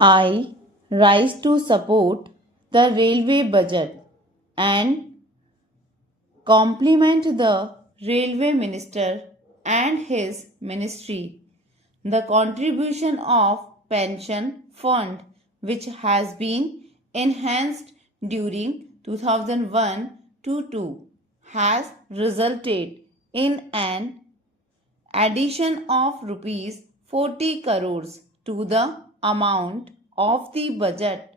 I rise to support the railway budget and compliment the railway minister and his ministry. The contribution of pension fund which has been enhanced during 2001 to 2 has resulted in an addition of rupees 40 crores to the amount of the budget.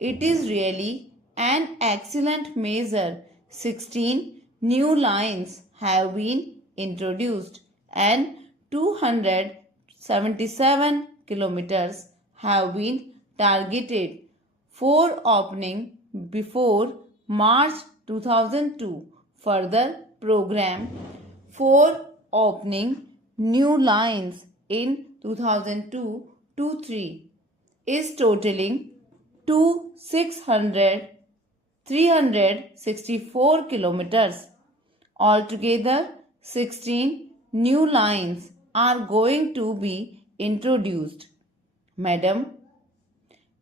It is really an excellent measure. 16 new lines have been introduced and 277 kilometers have been targeted for opening before March 2002. Further program for opening new lines in 2002 to 3 is totaling to 364 kilometers. Altogether, 16 new lines are going to be introduced. Madam,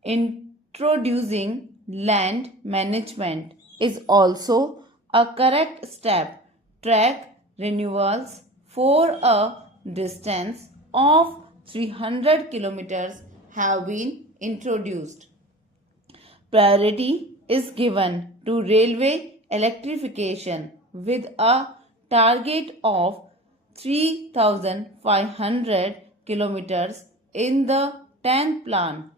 introducing land management is also a correct step. Track renewals for a distance of 300 kilometers have been introduced. Priority is given to railway electrification with a target of 3,500 kilometers in the 10th plan.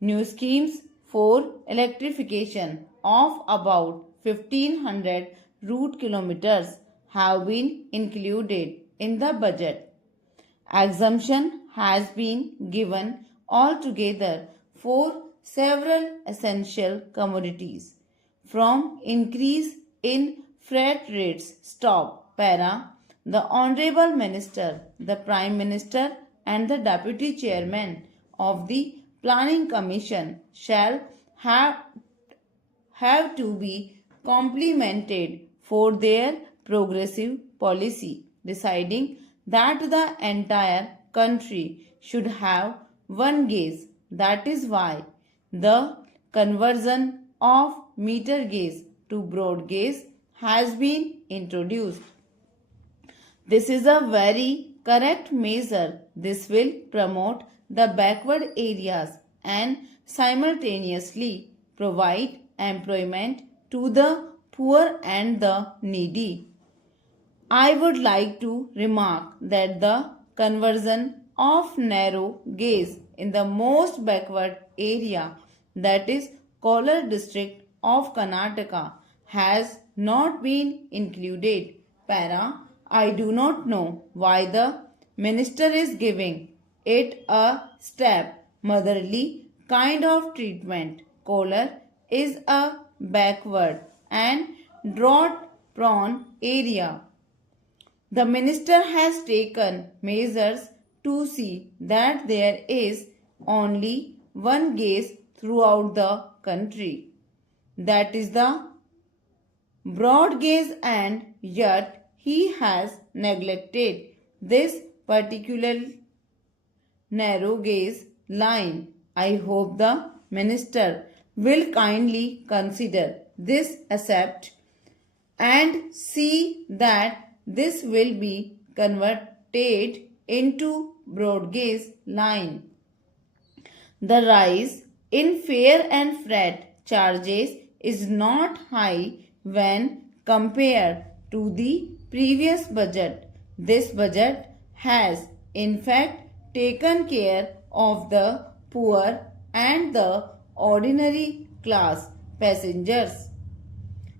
New schemes for electrification of about 1,500 route kilometers have been included in the budget. Exemption has been given altogether for several essential commodities. From increase in freight rates. Stop. Para. The Honorable Minister, the Prime Minister and the Deputy Chairman of the Planning Commission shall have to be complimented for their progressive policy, deciding that the entire country should have one gauge. That is why the conversion of meter gauge to broad gauge has been introduced. This is a very correct measure. This will promote the backward areas and simultaneously provide employment to the poor and the needy. I would like to remark that the conversion of narrow gauge in the most backward area, that is Kolar district of Karnataka, has not been included. Para. I do not know why the minister is giving it a step motherly kind of treatment. Kolar is a backward and drought prone area. The minister has taken measures to see that there is only one gauge throughout the country. That is the broad gauge, and yet he has neglected this particular narrow gauge line. I hope the minister will kindly consider this aspect and see that this will be converted into broad gauge line. The rise in fare and freight charges is not high when compared to the previous budget. This budget has in fact taken care of the poor and the ordinary class passengers.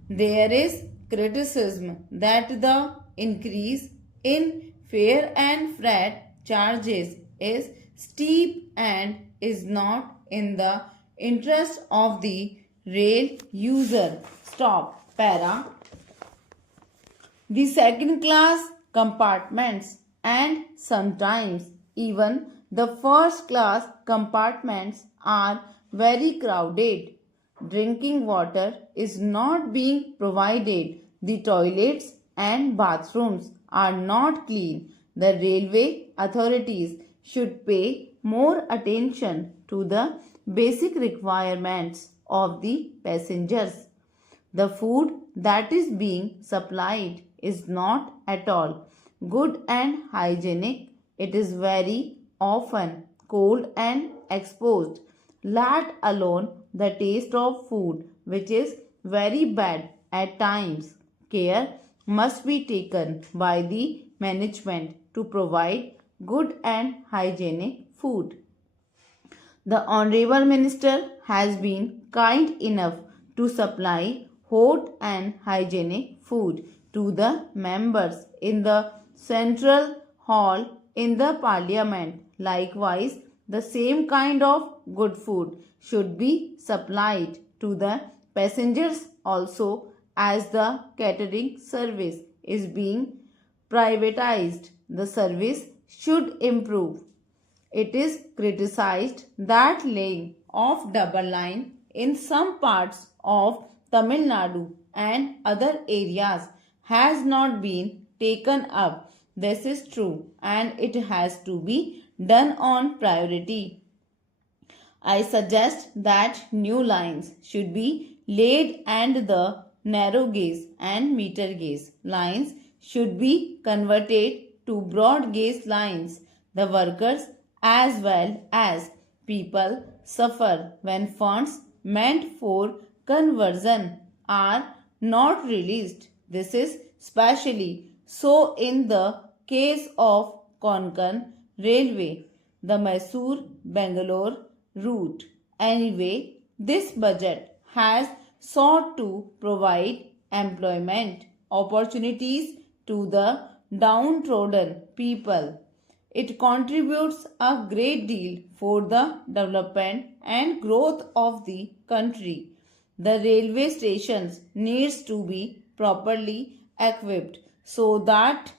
There is criticism that the increase in fare and freight charges is steep and is not in the interest of the rail user. Stop. Para. The second class compartments and sometimes even the first class compartments are very crowded. Drinking water is not being provided. The toilets and bathrooms are not clean. The railway authorities should pay more attention to the basic requirements of the passengers. The food that is being supplied is not at all good and hygienic. It is very often cold and exposed, let alone the taste of food, which is very bad at times. Care must be taken by the management to provide good and hygienic food. The Honorable Minister has been kind enough to supply hot and hygienic food to the members in the Central Hall in the Parliament. Likewise, the same kind of good food should be supplied to the passengers also, as the catering service is being privatized. The service should improve. It is criticized that laying of double line in some parts of Tamil Nadu and other areas has not been taken up. This is true and it has to be done on priority. I suggest that new lines should be laid and the narrow gauge and meter gauge lines should be converted to broad gauge lines. The workers as well as people suffer when funds meant for conversion are not released. This is especially so in the case of Konkan Railway, the Mysore-Bangalore route. Anyway, this budget has sought to provide employment opportunities to the downtrodden people. It contributes a great deal for the development and growth of the country. The railway stations needs to be properly equipped so that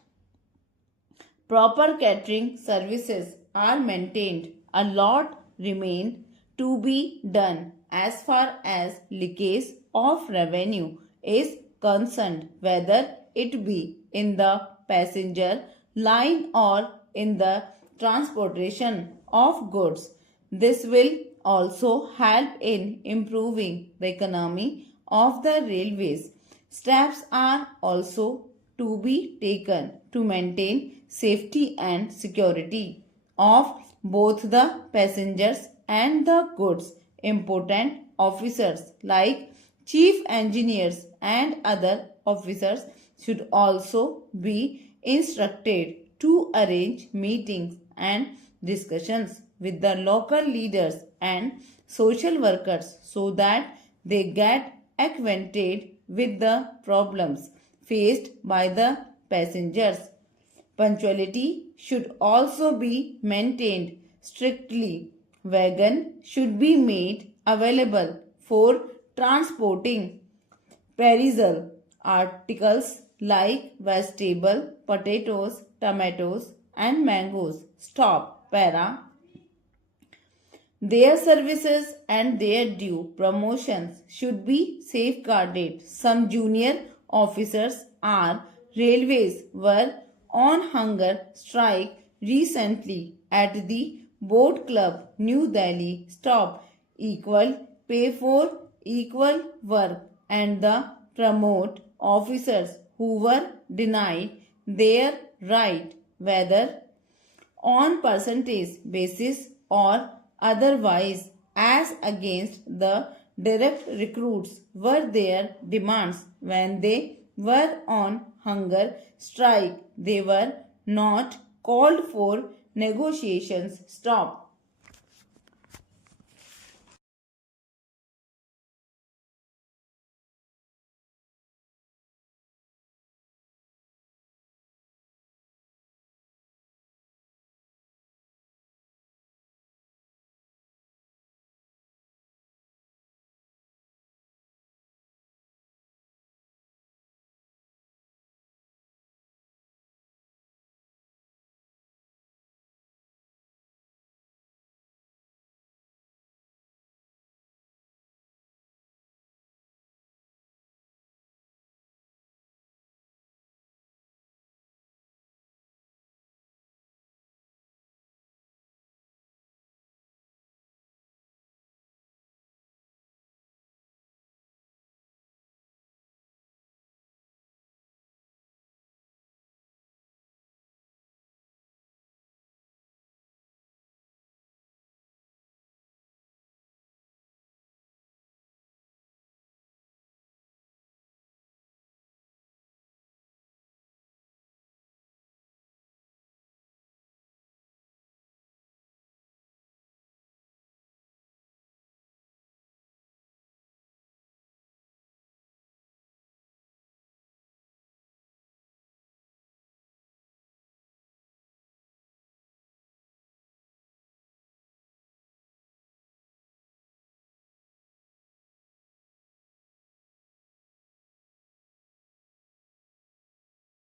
proper catering services are maintained. A lot remain to be done as far as leakage of revenue is concerned, whether it be in the passenger line or in the transportation of goods. This will also help in improving the economy of the railways. Steps are also to be taken to maintain safety and security of both the passengers and the goods. Important officers like chief engineers and other officers should also be instructed to arrange meetings and discussions with the local leaders and social workers so that they get acquainted with the problems faced by the passengers. Punctuality should also be maintained strictly. Wagon should be made available for transporting perishable articles like vegetable, potatoes, tomatoes and mangoes. Stop. Para. Their services and their due promotions should be safeguarded. Some junior officers are railways were on hunger strike recently at the Boat Club, New Delhi. Stop. Equal pay for equal work and the promote officers who were denied their right, whether on percentage basis or otherwise, as against the direct recruits were their demands when they were on hunger strike. They were not called for negotiations. Stop.